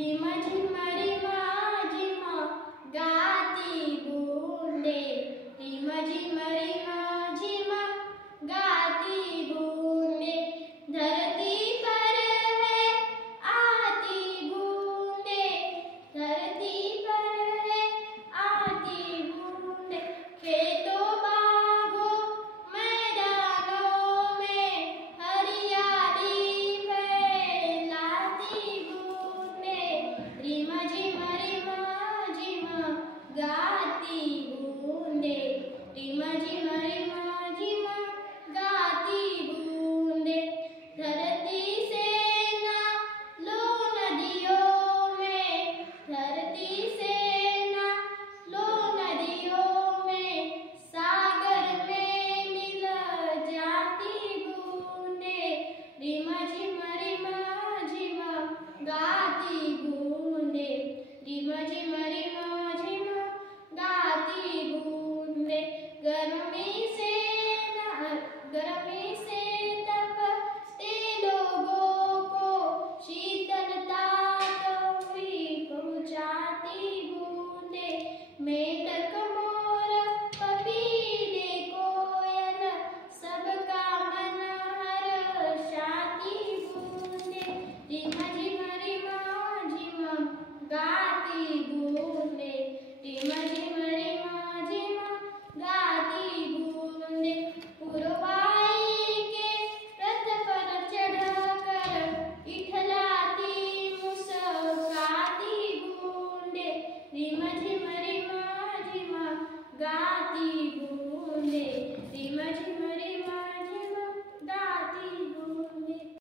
रिमा झिमा गाती बूंदे, रिमा झिमा गाती बूंदे, धरती पर है आती बूंदे, धरती पर है आती बूंदे, खेतों बागों मैदानों में हरियाली फैलाती बूंदे, रिमा झिमा गाती बूंदे, रिमा झिमा गाती बूंदे, धरती से ना लो नदियों में, धरती से ना लो नदियों में, सागर में मिल जाती बूंदे, रिमा झिमा गाती